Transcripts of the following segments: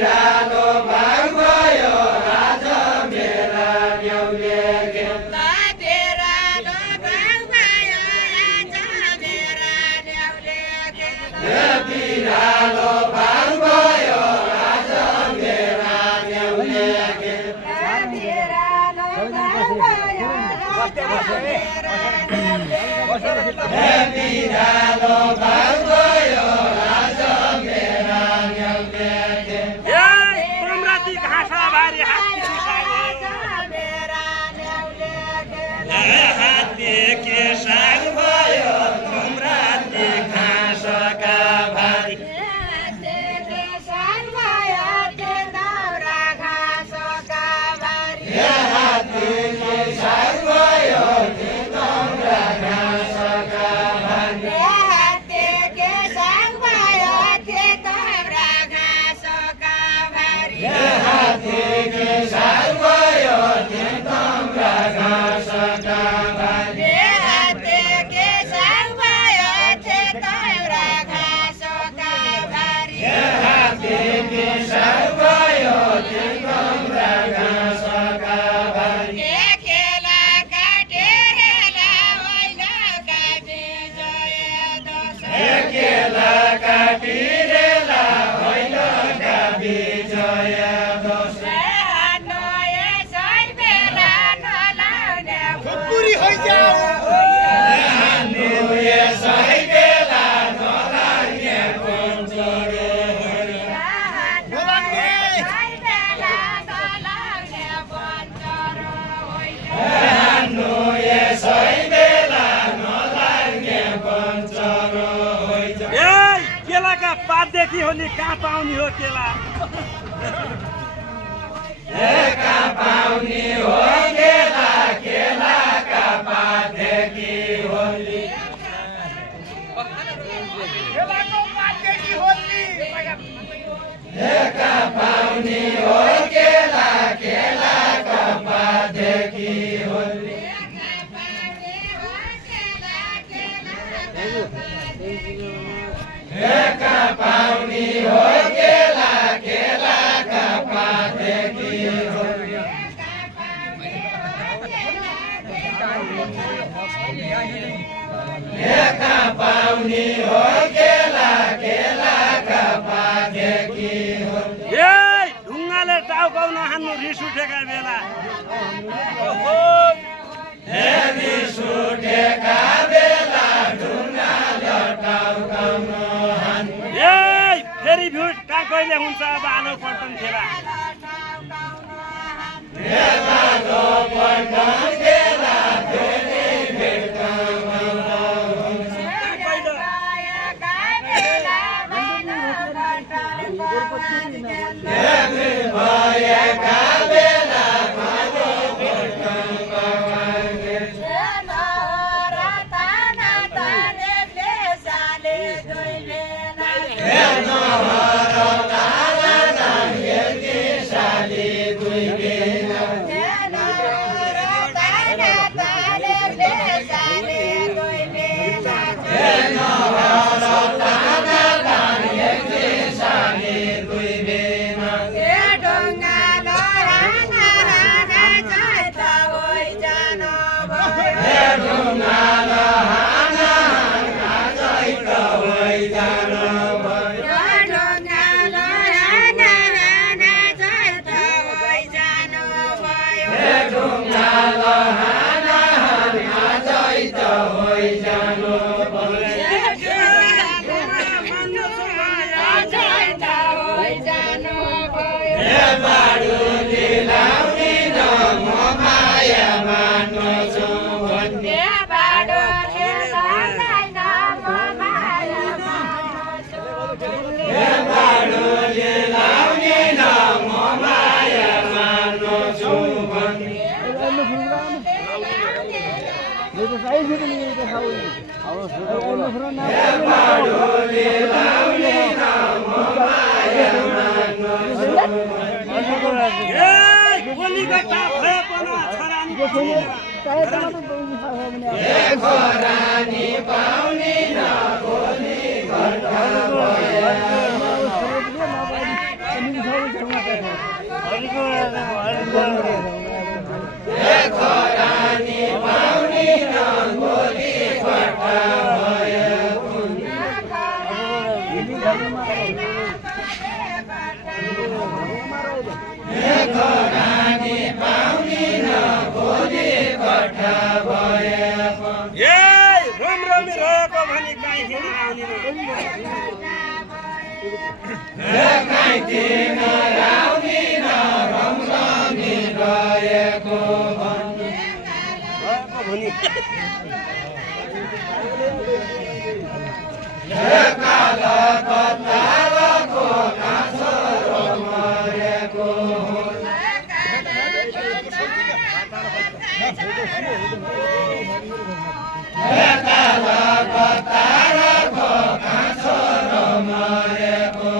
बिरालो भाग भयो राज मेरा न्याउले गेल बिरालो भाग भयो राज मेरा न्याउले गेल बिरालो भाग भयो राज मेरा न्याउले गेल कुमराती घाँसा भारी हात्ती के साग भयो कुमराती घाँसका भारी पातदेखि हो नि कहाँ पाउने हो केला कहाँ पाउने हो केला केलाका पातदेखि होली कहाँ पाउने हो केला केलाका पातदेखि होली कहाँ पाउने हो केला केलाका पातदेखि होली कहाँ पाउने हो केला केलाका पातदेखि होली ढुङ्गाले टाउकाउन हान्नु रिस उठेका बेला रिस उठेका बेला ढुङ्गाले टाउकाउन फेरि भ्युट कहाँ कहिले हुन्छ अब आलो पल्टन खेला घाइते नराउनी नरम्रमी रहेको काल कतारको काँचो मरेको काल कतारको काँचो मरेको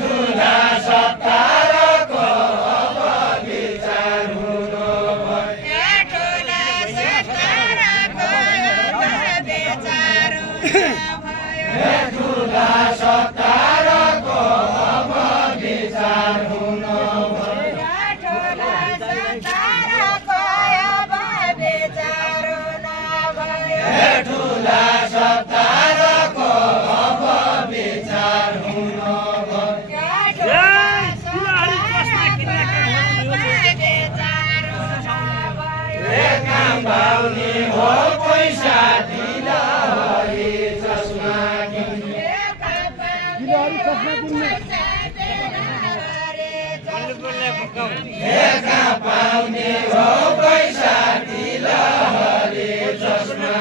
ठुला सतारको अब विचार हुनु ठुला सतारको अब विचार हुनु ठुला सतारको अब विचार हुनु काम पाउने हो पैसा दिला हरि चस्मा किन्ने काम पाउने हो पैसा दिला हरि चस्मा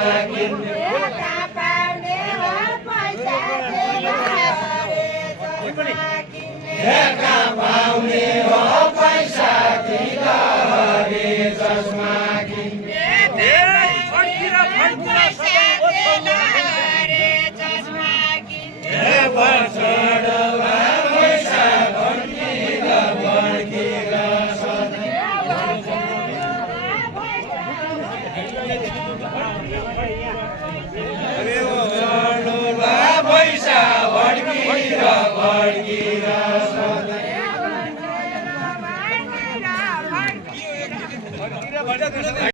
किन्ने काम पाउने हो पैसा दिला हरि चस्मा किन्ने बर्छडवा पैसा बन्किर बन्किर बर्छडवा पैसा बन्किर बन्किर